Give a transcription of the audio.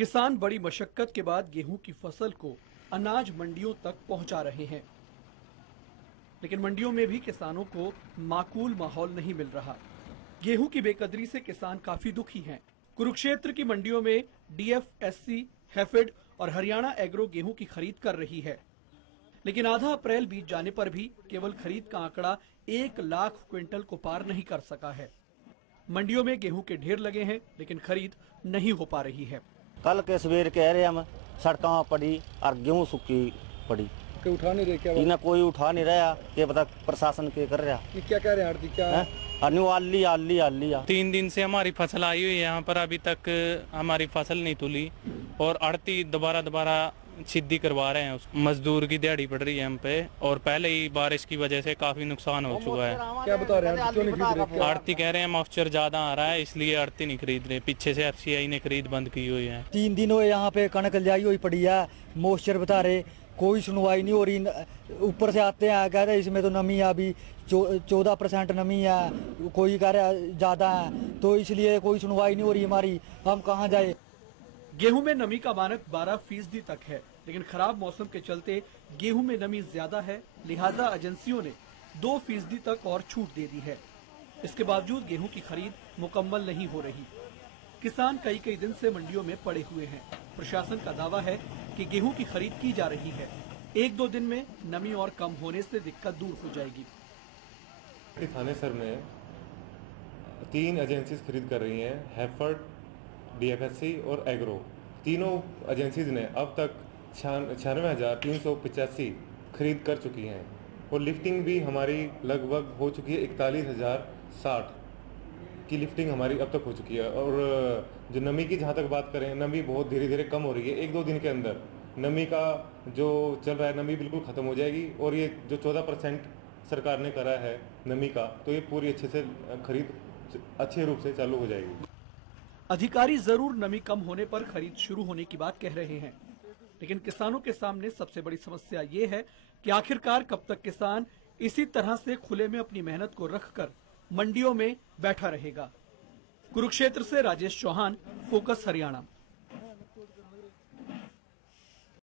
किसान बड़ी मशक्कत के बाद गेहूं की फसल को अनाज मंडियों तक पहुंचा रहे हैं, लेकिन मंडियों में भी किसानों को माकूल माहौल नहीं मिल रहा। गेहूं की बेकदरी से किसान काफी दुखी हैं। कुरुक्षेत्र की मंडियों में डीएफएससी, हैफेड और हरियाणा एग्रो गेहूं की खरीद कर रही है, लेकिन आधा अप्रैल बीत जाने पर भी केवल खरीद का आंकड़ा 1 लाख क्विंटल को पार नहीं कर सका है। मंडियों में गेहूं के ढेर लगे हैं, लेकिन खरीद नहीं हो पा रही है। कल के सवेर कह रहे हम सड़कों पड़ी और गेहूं सूखी पड़ी, कोई उठा नहीं रहे क्या? इन्हें कोई उठा नहीं रहा। क्या पता प्रशासन के कर रहा। ये क्या कह रहे हैं आरती? क्या आली आली आली 3 दिन से हमारी फसल आई हुई है यहाँ पर, अभी तक हमारी फसल नहीं तुली और आड़ती दोबारा सिद्धि करवा रहे हैं। मजदूर की दिहाड़ी पड़ रही है हम पे, और पहले ही बारिश की वजह से काफी नुकसान हो चुका है। क्या बता रहे हैं? क्यों नहीं खरीद रहे? आड़ती कह रहे हैं मॉइस्चर ज्यादा आ रहा है, इसलिए आड़ती नहीं खरीद रहे। पीछे से एफसीआई ने खरीद बंद की हुई है। 3 दिन हुए यहाँ पे कणक लाई हुई पड़ी है, मॉइस्चर बता रहे, कोई सुनवाई नहीं हो रही। ऊपर से आते हैं कह रहे इसमें तो नमी है, अभी 14% नमी है, कोई कह रहा ज्यादा है, तो इसलिए कोई सुनवाई नहीं हो रही हमारी। हम कहाँ जाए? गेहूं में नमी का मानक 12% तक है, लेकिन खराब मौसम के चलते गेहूं में नमी ज्यादा है, लिहाजा एजेंसियों ने 2% तक और छूट दे दी है। इसके बावजूद गेहूं की खरीद मुकम्मल नहीं हो रही। किसान कई दिन से मंडियों में पड़े हुए हैं। प्रशासन का दावा है कि गेहूं की खरीद की जा रही है। 1-2 दिन में नमी और कम होने से दिक्कत दूर हो जाएगी। थानेसर में 3 एजेंसीज खरीद कर रही हैं, हैफेड, डीएफएससी और एग्रो। तीनों एजेंसीज ने अब तक 96,385 खरीद कर चुकी हैं और लिफ्टिंग भी हमारी लगभग हो चुकी है। 41,060 की लिफ्टिंग हमारी अब तक हो चुकी है। और जो नमी की जहाँ तक बात करें, नमी बहुत धीरे धीरे कम हो रही है। 1-2 दिन के अंदर नमी का जो चल रहा है, नमी बिल्कुल खत्म हो जाएगी। और ये जो 14% सरकार ने करा है नमी का, तो ये पूरी अच्छे से खरीद अच्छे रूप से चालू हो जाएगी। अधिकारी जरूर नमी कम होने पर खरीद शुरू होने की बात कह रहे हैं, लेकिन किसानों के सामने सबसे बड़ी समस्या ये है कि आखिरकार कब तक किसान इसी तरह से खुले में अपनी मेहनत को रखकर मंडियों में बैठा रहेगा। कुरुक्षेत्र से राजेश चौहान, फोकस हरियाणा।